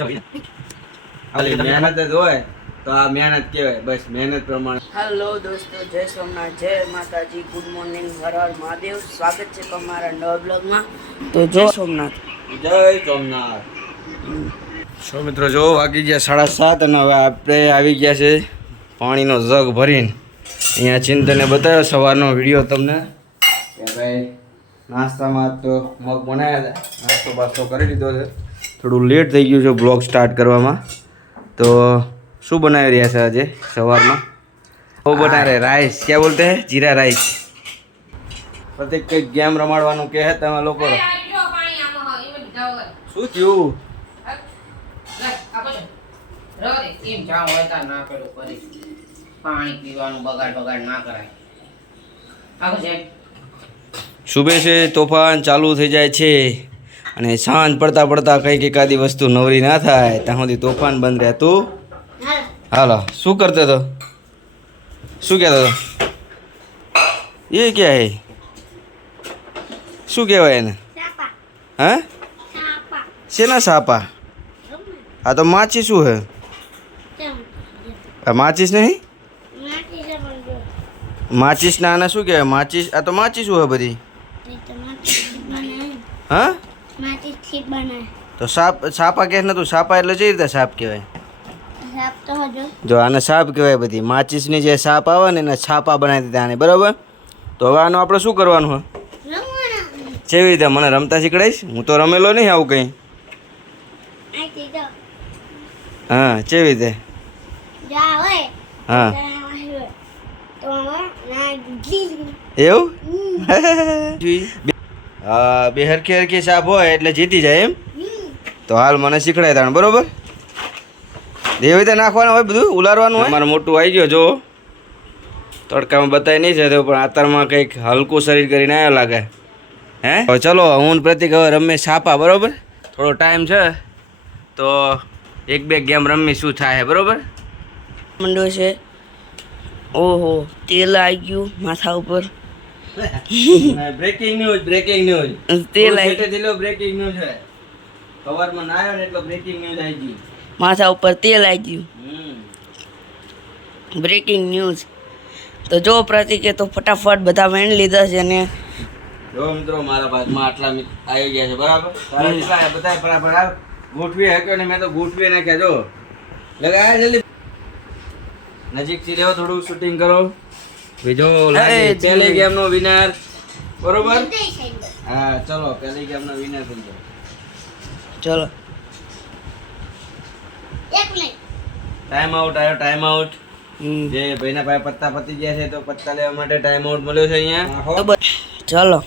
ખાલી મહેનત જ હોય તો આ મહેનત કહેવાય. બસ મહેનત પ્રમાણે. હેલો દોસ્તો જય સોમનાથ જય માતાજી ગુડ મોર્નિંગ હર હર મહાદેવ. સ્વાગત છે તમારા નવા બ્લોગમાં. તો જય સોમનાથ. જય સોમનાથ. સો મિત્રો જો વાગી ગયા સાડા સાત અને હવે આપણે આવી ગયા છે પાણીનો જગ ભરીને. અહીંયા ચિંતને બતાવ્યો સવારનો વીડિયો તમને. કે ભાઈ નાસ્તામાં તો મગ બનાવ્યા હતા. નાસ્તો બાસ્તો કરી લીધો છે. થોડું લેટ થઈ ગયું છે બ્લોગ સ્ટાર્ટ કરવામાં. તો શું બનાવી રહ્યા છે આજે સવારમાં? ઓ બના રે રાઈસ ક્યાં બોલતે? જીરા રાઈસ પ્રતિક કંઈક ગેમ રમાડવાનું કહે હે તમે લોકો. શું થયું? પાણી છે તોફાન ચાલુ થઈ જાય છે. અને સાંજ પડતા પડતા કંઈક એકાદી વસ્તુ નવરી ના થાય ત્યાં સુધી તોફાન બંધ રહેતું હાલો. શું કરતો હતો? શું કહેતો હતો? એ ક્યાં હે? શું કહેવાય એને? હા? શેના સાપા આ તો માચી શું હે? આ માચીસ નહીં? માચીસ ના આને શું કહેવાય? માચીસ આ તો માચીસ શું હે બધી? હા? માટીથી બનાય. તો સાપ સાપા કે નતું? સાપા એટલે કઈ રીતે સાપ કહેવાય? સાપ તો હજુ. જો આને સાપ કહેવાય બધી. માચીસની જે સાપ આવે ને એને છાપા બનાવી દીધા આને બરાબર? તો હવે આનું આપણે શું કરવાનું હોય? રમવાના. કેવી રીતે મને રમતા શીખડાઈશ? હું તો રમેલો નહીં આવું કંઈ. આથી તો હા કેવી રીતે? જા હોય હા. તો આમાં ના ગી એવું? હા બે હરખી હરખી સાપ હોય એટલે જીતી જાય એમ? તો હાલ મને શીખડાય તાણ બરોબર? એવી રીતે નાખવાનું હોય બધું ઉલારવાનું હોય? મારે મોટું આવી ગયો જો તડકામાં બતાવી નહીં જતો પણ આતરમાં કંઈક હલકું શરીર કરીને આવ્યો લાગે. હે? હવે ચલો હું પ્રતિક હવે રમે છાપા બરોબર? થોડો ટાઈમ છે. તો એક બે ગેમ રમી શું થાય બરોબર? મંડો છે. ઓહો તેલ આવી ગયું માથા ઉપર. બ્રેકિંગ ન્યૂઝ બ્રેકિંગ ન્યૂઝ તે લાઈટ દિલો બ્રેકિંગ ન્યૂઝ છે. સવારમાં ના આવ્યો ને એટલે બ્રેકિંગ ન્યૂઝ આવી ગઈ માથા ઉપર તેલ આવી ગયું. બ્રેકિંગ ન્યૂઝ તો જો પ્રતિકે તો ફટાફટ બધા વેણ લીધા છે અને જો મિત્રો મારા ભાગમાં આટલા આવી ગયા છે બરાબર? તારા બધા બરાબર હાલ ગોઠવી હક્યો ને મેં તો ગોઠવી નાખ્યા જો. લગાયા જલ્દી. નજીકથી લેવો થોડું શૂટિંગ કરો. બીજો પહેલી ગેમ નો વિનર બરોબર હા ચલો પહેલી ગેમ નો વિનર થઈ ગયો ચલો એક મિનિટ ટાઈમ આઉટ આવ્યો ટાઈમ આઉટ જે ભાઈના પાસે પત્તા પતી ગયા છે તો પત્તા લેવા માટે ટાઈમ આઉટ મળ્યો છે અહીંયા તો ચલો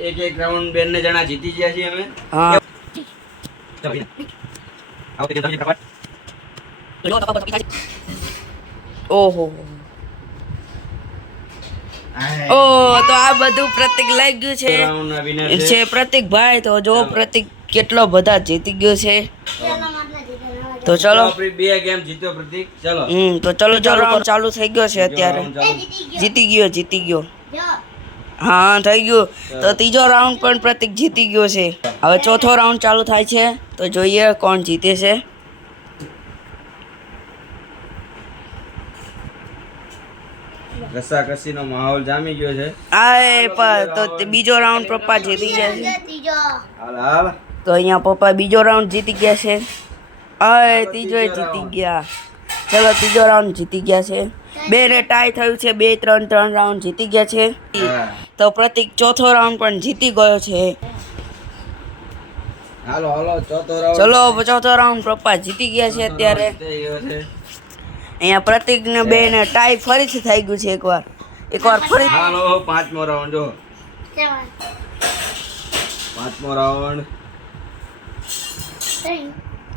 એક એક રાઉન્ડ બેન ને જણા જીતી ગયા છીએ અમે હા ઓહો. ઓ તો આ બધું પ્રતિક લઈ ગયું છે. છે. પ્રતિક ભાઈ તો જો પ્રતિક કેટલો બધા જીતી ગયો છે. તો ચલો. આપણી બે ગેમ જીત્યો પ્રતિક. ચલો. હમ તો ચલો ચલો ચાલુ થઈ ગયો છે અત્યારે. જીતી ગયો જીતી ગયો. હા થઈ ગયું. તો ત્રીજો રાઉન્ડ પણ પ્રતિક જીતી ગયો છે. હવે ચોથો રાઉન્ડ ચાલુ થાય છે. તો જોઈએ કોણ જીતે છે. રસ્સાકસીનો માહોલ જામી ગયો છે. આય પણ તો બીજો રાઉન્ડ પપ્પા જીતી ગયા છે. ત્રીજો હાલ હાલ. તો અહીંયા પપ્પા બીજો રાઉન્ડ જીતી ગયા છે. આય ત્રીજો જીતી ગયા. ચલો ત્રીજો રાઉન્ડ જીતી ગયા છે. બે ને ટાઈ થયું છે બે ત્રણ ત્રણ રાઉન્ડ જીતી ગયા છે. તો પ્રતિક ચોથો રાઉન્ડ પણ જીતી ગયો છે. હાલો હાલો ચોથો રાઉન્ડ ચલો ચોથો રાઉન્ડ પપ્પા જીતી ગયા છે અત્યારે. અહીંયા પ્રતિક ને બે ને ટાઈ ફરીથી થઈ ગયું છે એકવાર. એકવાર ફરી હાલો પાંચમો રાઉન્ડ જો પાંચમો રાઉન્ડ. ત્રણ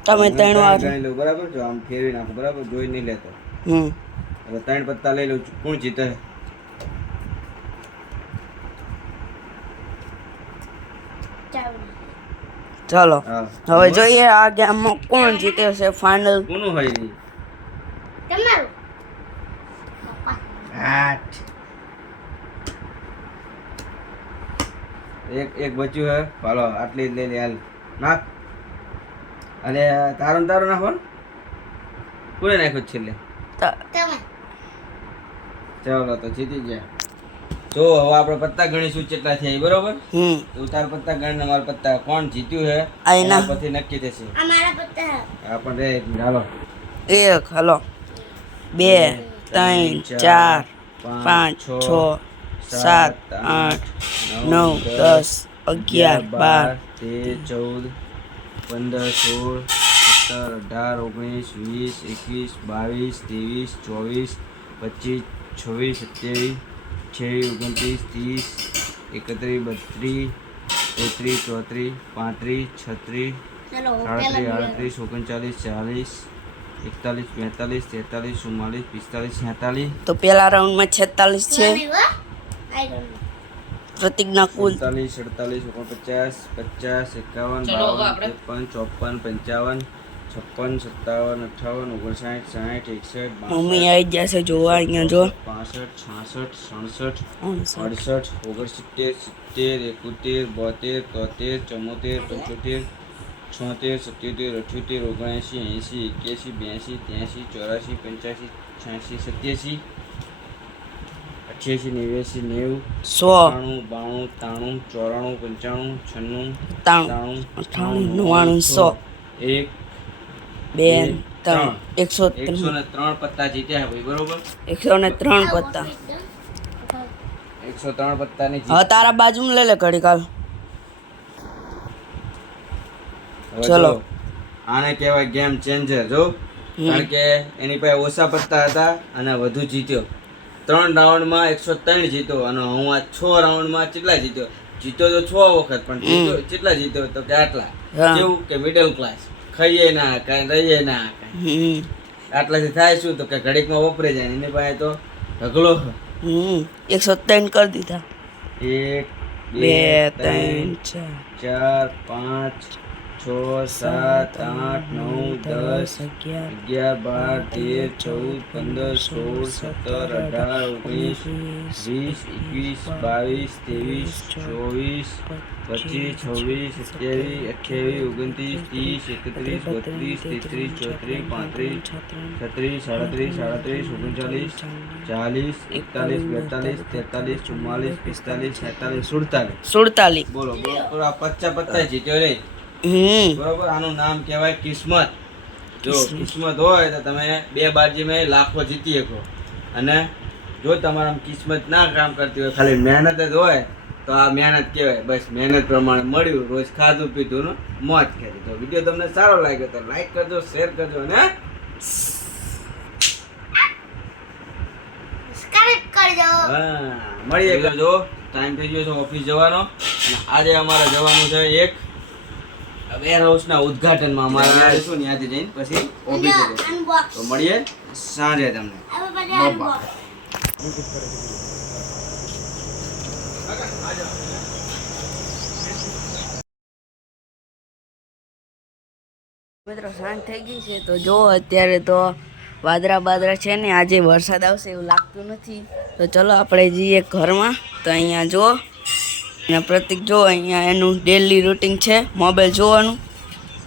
તમે ત્રણ વાર ગણી લો બરાબર? જો આમ ફેરવી નાખો બરાબર? જોઈ નહીં લેતો. હમ. હવે ત્રણ પત્તા લઈ લઉં કોણ જીતે? ચાલો. ચાલો હવે જોઈએ આ ગેમમાં કોણ જીતે છે ફાઇનલ કોનું હોય નહીં તમારું પપ્પા આઠ. એક એક બચ્યું હે. હાલો આટલી લઈ લે હાલ. નાખ. અને તારો ને નાખો કોને નાખ્યું છે છેલ્લે? ચાલો તો જીતી ગયા. જો હવે આપણે પત્તા ગણીશું કેટલા થયા બરોબર? તો તાર પત્તા ગણ ને મારા પત્તા કોણ જીત્યું હે? એના. પછી નક્કી થશે. અમારા પત્તા આ પણ રે હાલો. એક હલો. બે ત્રણ ચાર. પાંચ છ સાત આઠ નવ દસ અગિયાર બાર તેર ચૌદ પંદર સોળ સત્તર અઢાર ઓગણીસ વીસ એકવીસ બાવીસ ત્રેવીસ ચોવીસ પચીસ છવ્વીસ સત્યાવીસ છવ્વીસ ઓગણત્રીસ ત્રીસ એકત્રીસ બત્રીસ તેત્રીસ ચોત્રીસ પાંત્રીસ છત્રીસ સાડત્રીસ આડત્રીસ ઓગણચાલીસ ચાલીસ એકતાલીસ બેતાલીસ તેતાલીસ ચુમ્માલીસ પિસ્તાલીસ છેતાલીસ. તો પેલા રાઉન્ડમાં છેતાલીસ છે. પ્રતિજ્ઞા કુલ. સુડતાલીસ અડતાલીસ ઓગણપચાસ પચાસ એકાવન બાવન ત્રેપન ચોપન પંચાવન છપ્પન સત્તાવન અઠાવન ઓગણસાઠ સાઠ એકસઠ મમ્મી આવી ગયા છે જોવા અહીંયા જો. પાસઠ છાસઠ સડસઠ. અડસઠ ઓગણસિત્તેર સિત્તેર એકોતેર બોતેર તોતેર ચુમ્મોતેર પંચોતેર છોતેર સત્યોતેર અઠ્યોતેર ઓગણએંસી એંસી એક્યાસી બ્યાસી ત્યાંસી ચોરાસી પંચ્યાસી છ્યાસી સત્યાસી અઠ્યાસી નેવ્યાસી નેવું સો. અઠ્ઠાણું બાણું ત્રાણું ચોરાણું પંચાણું છન્નું ત્રાણું. અઠાણું નવ્વાણું સો એક બે ત્રણ. એકસો એકસો ને ત્રણ પત્તા જીત્યા ભાઈ બરોબર? એકસો ને ત્રણ પત્તા. એકસો ત્રણ પત્તાની હા તારા બાજુમાં લઈ લે ઘડી કાલ હવે ચલો. આને કહેવાય ગેમ ચેન્જર જો. કારણ કે એની પાસે ઓછા પત્તા હતા અને વધુ જીત્યો. ત્રણ રાઉન્ડમાં એકસો ત્રણ જીત્યો અને હું આ છ રાઉન્ડમાં કેટલા જીત્યો? જીત્યો તો છ વખત પણ કેટલા જીત્યો તો કે આટલા. કેવું કે મિડલ ક્લાસ ખાઈએ ના કાંઈ રહીએ ના કાંઈ. આટલાથી થાય શું? તો કે ઘડીકમાં વપરે જાય. એની પાસે તો ઢગલો. એકસો ત્રણ કરી દીધા. એક બે ત્રણ ચાર પાંચ છ સાત આઠ નવ દસ અગિયાર અગિયાર બાર તેર ચૌદ પંદર સોળ સત્તર અઢાર ઓગણીસ વીસ એકવીસ બાવીસ ત્રેવીસ ચોવીસ પચીસ છવ્વીસ સત્યાવીસ અઠ્યાવીસ ઓગણત્રીસ ત્રીસ એકત્રીસ બત્રીસ તેત્રીસ ચોત્રીસ પાંત્રીસ છત્રીસ સાડત્રીસ સાડત્રીસ ઓગણચાલીસ ચાલીસ એકતાલીસ બેતાલીસ તેતાલીસ ચુમ્માલીસ પિસ્તાલીસ છેતાલીસ સુડતાલીસ સુડતાલીસ બોલો બોલો પચાસ પચાસ જીત્યો રે બરોબર આનું નામ કહેવાય કિસ્મત. જો કિસ્મત. હોય તો તમે બે બાજીમાં લાખો જીતી શકો. અને જો તમારા કિસ્મત ના કામ કરતી હોય ખાલી મહેનત જ હોય તો આ મહેનત કહેવાય. બસ મહેનત પ્રમાણે મળ્યું રોજ ખાધું પીધું નું મોજ કરી. તો વીડિયો તમને સારો લાગ્યો તો લાઈક કરજો શેર કરજો અને મળીએ કરજો. હા મળીએ. જો ટાઈમ થઈ ગયો છે ઓફિસ જવાનો. આજે અમારે જવાનું છે એક વેર હાઉસના ઉદ્ઘાટનમાં અમારે શું ત્યાંથી જઈને પછી ઓફિસે તો મળીએ. સાંજે તમને. મિત્રો સાંજ થઈ ગઈ છે તો જો અત્યારે તો વાદરા બાદરા છે ને આજે વરસાદ આવશે એવું લાગતું નથી. તો ચલો આપણે જઈએ ઘરમાં. તો અહીંયા જો અને પ્રતિક જો અહીંયા એનું ડેલી રૂટિન છે મોબાઈલ જોવાનું.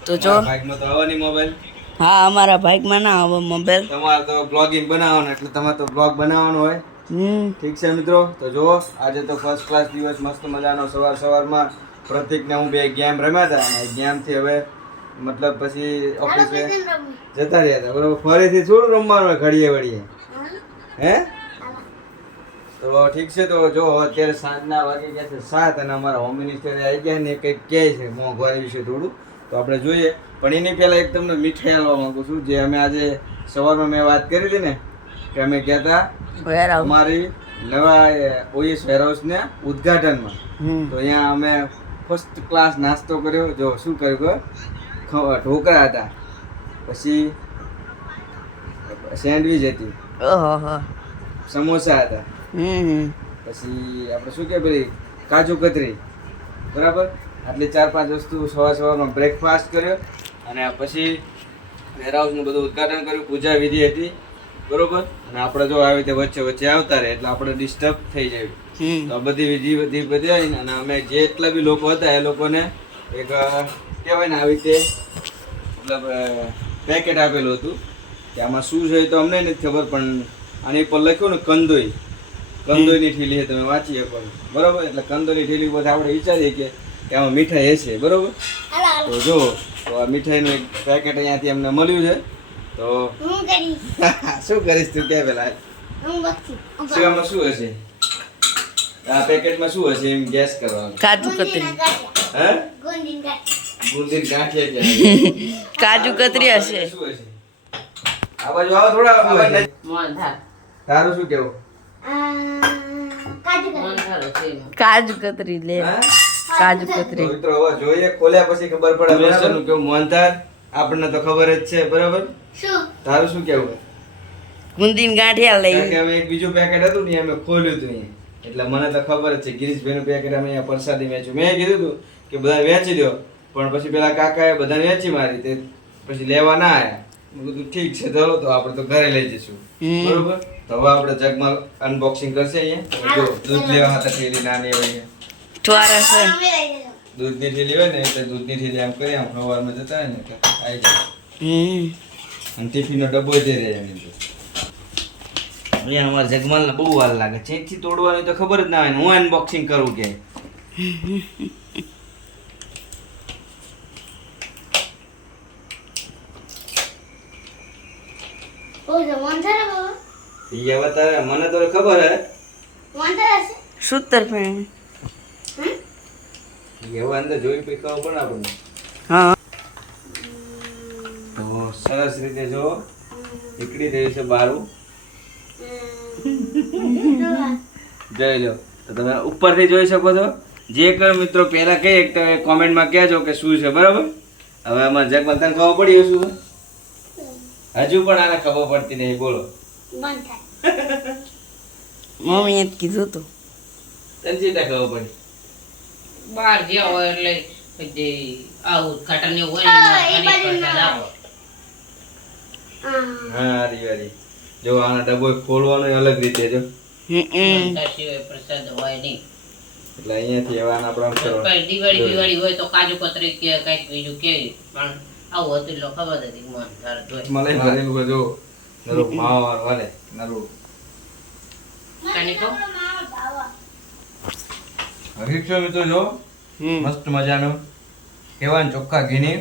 તો જો. તો આવવાની મોબાઈલ હા અમારા બાઇકમાં ના આવે મોબાઈલ તમારે તો બ્લોગિંગ બનાવવાનું એટલે તમારે તો બ્લોગ બનાવવાનો હોય. ઠીક છે મિત્રો? તો જુઓ આજે તો ફર્સ્ટ ક્લાસ દિવસ મસ્ત મજાનો સવાર સવારમાં પ્રતિકને હું બે ગેમ રમ્યા હતા અને ગેમથી હવે મતલબ પછી ઓફિસે જતા રહ્યા હતા. બરોબર? ફરીથી થોડું રમવાનું હોય ઘડીએ વળીએ હે? તો ઠીક છે તો જો અત્યારે સાંજના વાગી ગયા છે સાત અને અમારા હોમ મિનિસ્ટરે આવી ગયા ને કંઈક કહે છે મોંઘવારી વિશે થોડું. તો આપણે જોઈએ. પણ એની પહેલાં એક તમને મીઠાઈ આપવા માગું છું. જે અમે આજે સવારમાં મેં વાત કરી હતી ને કે અમે ગયા હતા અમારી નવા ઓએસ વેરહાઉસના ઉદ્ઘાટનમાં. હમ. તો અહીંયા અમે ફર્સ્ટ ક્લાસ નાસ્તો કર્યો. જો શું કર્યું કે ઢોકળા હતા. પછી સેન્ડવિચ હતી. સમોસા હતા. પછી આપણે શું કે પેલી કાજુ કતરી. બરાબર? આટલી ચાર પાંચ વસ્તુ સવાર સવારમાં બ્રેકફાસ્ટ કર્યો અને પછી વેરહાઉસનું બધું ઉદ્ઘાટન કર્યું પૂજા વિધિ હતી. બરોબર? અને આપણે જો આવી રીતે વચ્ચે વચ્ચે આવતા રહે એટલે આપણે ડિસ્ટર્બ થઈ જાય તો આ બધી વિધિ બધી બધી આવીને અને અમે જેટલા બી લોકો હતા એ લોકોને એક કહેવાય ને આવી રીતે મતલબ પેકેટ આપેલું હતું. કે આમાં શું છે તો અમને નથી ખબર પણ આની ઉપર લખ્યું ને કંદોઈ. કંદોઈની ઠેલી છે તમે વાંચી શકો બરોબર? એટલે કંદોની ઠેલી ઉપર આપણે વિચારીએ કે કે આમાં મીઠાઈ હશે બરોબર? તો જો તો આ મીઠાઈનું એક પેકેટ અહીંયાથી અમને મળ્યું છે. તો શું કરીશ તું કે પેલા? હું શું આમાં શું હશે? આ પેકેટમાં શું હશે એમ ગેસ કરવાનું. કાજુ કતરી. હે? ગુંદીન ગાંઠિયા. કે કાજુ કતરી હશે. શું હશે? આ બાજુ આવો થોડા. તારું શું કેવું? કાજુ કતરી લે. કાજુ કતરી મિત્રો હવે જોઈએ ખોલ્યા પછી ખબર પડે વેસ્ટર્નનું કેવું મોહનથાળ? આપણને તો ખબર જ છે બરાબર? શું? તારું શું કેવું? ગુંદીન ગાંઠિયા લઈ. કે હવે એક બીજું પેકેટ હતું ને અમે ખોલ્યું હતું એટલે મને તો ખબર જ છે ગિરીશભાઈનું પેકેટ અમે અહીંયા પ્રસાદી વેચ્યું મેં કીધું હતું કે બધા વેચી દો પણ પછી પેલા કાકાએ બધા વેચી મારી તે પછી લેવા ના આયા. મેં કીધું ઠીક છે ચલો તો આપણે તો ઘરે લઈ જઈશું. બરોબર? તો હવે આપણે જગમાં અનબોક્સિંગ કરશે અહીંયા. જો દૂધ લેવા હતા થેલી નાની હોય લઈ જજો દૂધની થેલી હોય ને એટલે દૂધની થેલી આમ કરી આમ સવારમાં જતા હોય ને એટલે આવી જાય. અને ટિફિનનો ડબ્બો જઈ રહ્યા એની અંદર. અહીંયા અમારા જગમાલને બહુ વાર લાગે. છે તોડવાની તો ખબર જ ના હોય ને હું અનબોક્સિંગ કરું કે બહુ છે મોહનથાળ બાબા એ હવે મને તો ખબર હે. સૂતર ફેણ? અંદર જોઈ ખબર પડે આપણને. હા. તો સરસ રીતે જો નીકળી રહ્યું છે બારું. જોઈ લો. તો તમે ઉપરથી જોઈ શકો છો. જે કઈ મિત્રો પહેલા કહીએ તો કોમેન્ટમાં કહેજો કે શું છે બરાબર? હવે આમાં જગમાં તને ખબર પડી શું હજુ પણ આને ખબર પડતી નહીં બોલો. મોહનથાળ મમ્મીએ જ કીધું તું. તને ચેતા ખબર પડી. બહાર જ્યાં હોય એટલે જે આવું ખાટા ને હોય હા, એમાં એ બાજુ ના. આવે. હા. હારી હારી જો આના ડબ્બો ખોલવાનો અલગ રીતે જો. પ્રસાદ હોય નહીં. એટલે અહીંયાથી હવે આના દિવાળી દિવાળી હોય તો કાજુ કતરી કે કંઈક બીજું કે પણ આવું હતું એટલે ખબર હતી જોઈએ. ભરેલું જો નરું માવા વાલે નરું. કાની કહું? મિત્રો જો હમ. મસ્ત મજાનો. કેવાન ચોખ્ખા ઘીની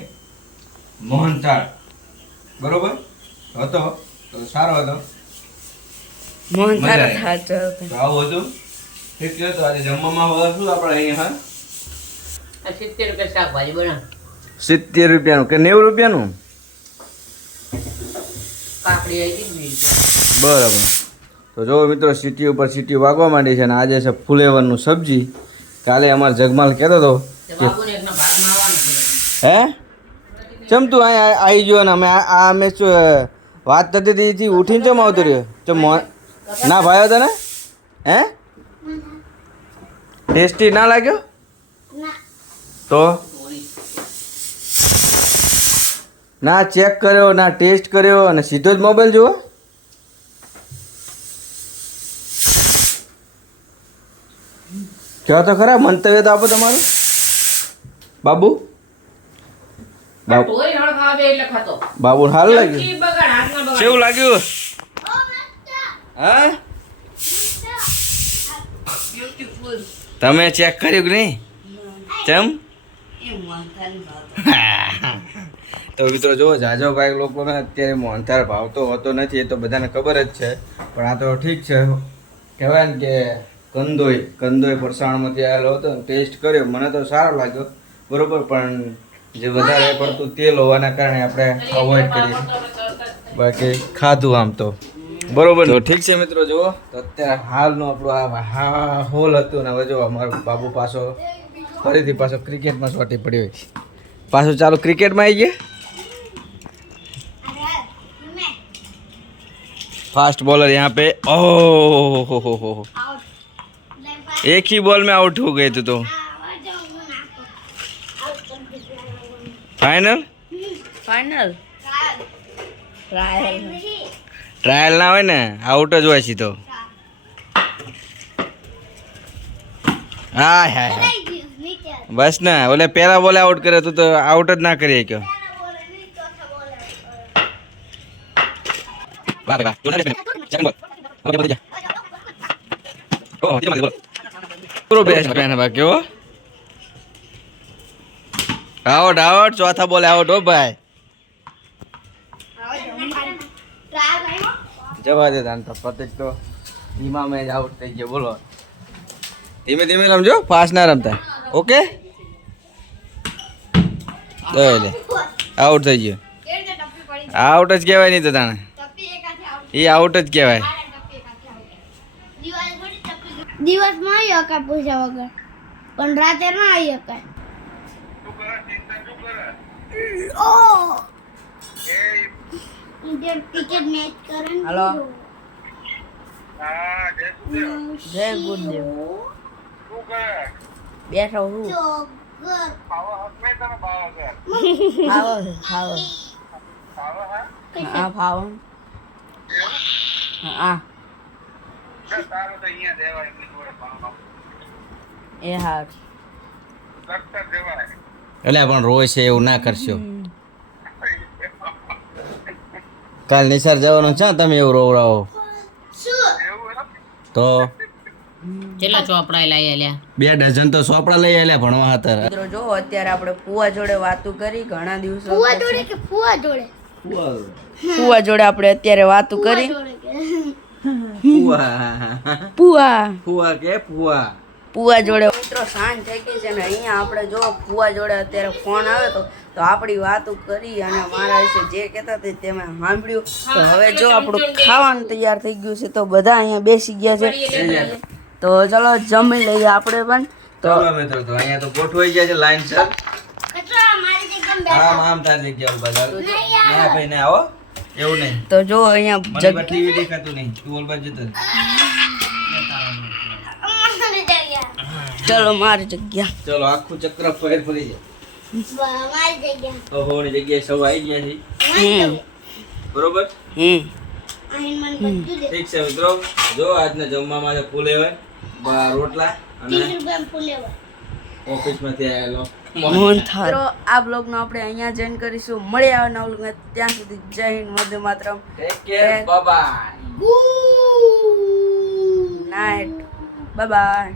મોહનથાળ બરોબર? હતો તો સારો હતો. મોહન મજા તારા આવી. હતું. ઠીક છે તો આજે જમવામાં હવે શું આપણે અહીંયા હા? સિત્તેર રૂપિયા શાકભાજી બનાવ. સિત્તેર રૂપિયાનું કે નેવું રૂપિયાનું? કાકડી આવી હતી બરાબર. તો જો મિત્રો સિટી ઉપર સિટી વાગવા માંડી છે અને આજે છે ફુલેવરનું સબ્જી. કાલે અમારે જગમાલ કહેતો હતો. હે? ચમ તું અહીં આવી ગયો ને અમે આ અમે શું વાત થતી હતી એથી ઉઠીને ચમ આવતો રહ્યો? ચમ ના ભાઈ તને હે? ટેસ્ટી ના લાગ્યો? તો? ના ચેક કર્યો ના ટેસ્ટ કર્યો અને સીધો જ મોબાઈલ જુઓ. કહો તો ખરા મંતવ્ય તો આપો તમારું. બાબુ? બાબુ. સારું લાગ્યું. ઈ બગાડ હાથમાં બગાડ. કેવું લાગ્યું? હા? તમે ચેક કર્યું કે નહીં? કેમ એ મોહનથાળની વાત. તો મિત્રો જો જાજવભાઈ લોકોને અત્યારે મોહનથાળ ભાવતો હોતો નથી એ તો બધાને ખબર જ છે. પણ આ તો ઠીક છે. કહેવાય ને કે કંદોઈ કંદોઈ ફરસાણમાંથી આવેલો હતો ટેસ્ટ કર્યો. મને તો સારો લાગ્યો. બરોબર પણ જે વધારે પડતું તેલ હોવાના કારણે આપણે અવોઇડ કરીએ. બાકી ખાધું આમ તો. બરોબર તો ઠીક છે મિત્રો જુઓ. તો અત્યારે હાલનો આપણો આ હોલ હતું ને હવે જો અમારો બાબુ પાછો ફરીથી પાછો ક્રિકેટમાં સોટી પડ્યો હોય. પાછો ચાલો ક્રિકેટમાં આવી ગયા? फास्ट बॉलर यहाँ पे ओह हो हो हो આઉટ एक ही बॉल में आउट हो गए थे तो फाइनल ફાઇનલ ટ્રાયલ ટ્રાયલ ના હોય ને આઉટ જ હોય સીધો હા હા હા બસ ને ઓલે પહેલા બોલે આઉટ કરે તો તો આઉટ જ ના કરી શક્યો વાહ ભાઈ વાહ જોરદાર બેટ્સમેન સેકન્ડ બોલ ઓકે બોલી જા ઓહ ધીરે બોલ પૂરો બેટ્સમેન બા કેવો આઉટ આઉટ ચોથા બોલે આઉટ હો ભાઈ જવા દે તાન તો પતજ તો ઈમા મેચ આઉટ થઈ ગયો બોલો ધીમે ધીમે રમજો ફાસ્ટ ના રમતા ઓકે લે આઉટ થઈ ગયો આઉટ જ કહેવાય નહીં તો તાણે એ આઉટ જ કહેવાય. દિવસમાં આવી શકાય પૂછ્યા વગર. પણ રાતે ના આવી શકાય હાલો. જય ગુરુદેવ. બેઠો હું. ચોગર. ખાવો ખાવો હા હા એ હાર. એટલે પણ રોય છે એવું ના કરશો. કાલ નિસાર જવાનું છે ને તમે એવું રોવડાવો. તો? કેટલા ચોપડા લઈ આલ્યા? બે ડઝન તો ચોપડા લઈ આલ્યા ભણવા હતા મિત્રો જો અત્યારે આપણે ફુવા જોડે વાતું કરી ઘણા દિવસો ફુવા જોડે કે ફુવા જોડે? ફુવા જોડે. આપણે અત્યારે વાતો કરી. જોડે ફુવા. ફુવા. ફુવા કે ફુવા? ફુવા જોડે મિત્રો સાંજ થઈ ગઈ છે ને અહીંયા આપણે જો ફુવા જોડે અત્યારે ફોન આવે તો તો આપણી વાતો કરી અને મારા વિશે જે કહેતા હતા તે મેં સાંભળ્યું. તો હવે જો આપણું ખાવાનું તૈયાર થઈ ગયું છે તો બધા અહીંયા બેસી ગયા છે. તો ચલો જમી લઈએ આપણે પણ. તો ચલો મિત્રો તો અહીંયા તો ગોઠવાઈ ગયા છે લાઈન સર કચરા મારી જગ્યામાં આમ આમ તારી જગ્યા ઉપર ના ભાઈ ને આવો. એવું નહીં. તો જો અહીંયા મને બટલી ટીવી દેખાતું નહીં. તું બોલ બાજુ જતો મારી જગ્યા ચલો મારી જગ્યા. ચલો આખું ચક્ર ફેર ફરી જાય. બ- મારી જગ્યા ઓહોની જગ્યાએ સૌ આવી ગયા છે. બરોબર? હમ. અહીં મને બધું દે ઠીક છે મિત્રો. જો આજના જમવામાં ફૂલે બ- રોટલા અને ઓફિસમાંથી આવેલો. મોહન તો આ બ્લોગનો આપણે અહીંયા જોઈન કરીશું. મળી આવે નવ બ્લોગમાં ત્યાં સુધી જય Hind Vande Mataram. Take care bye night bye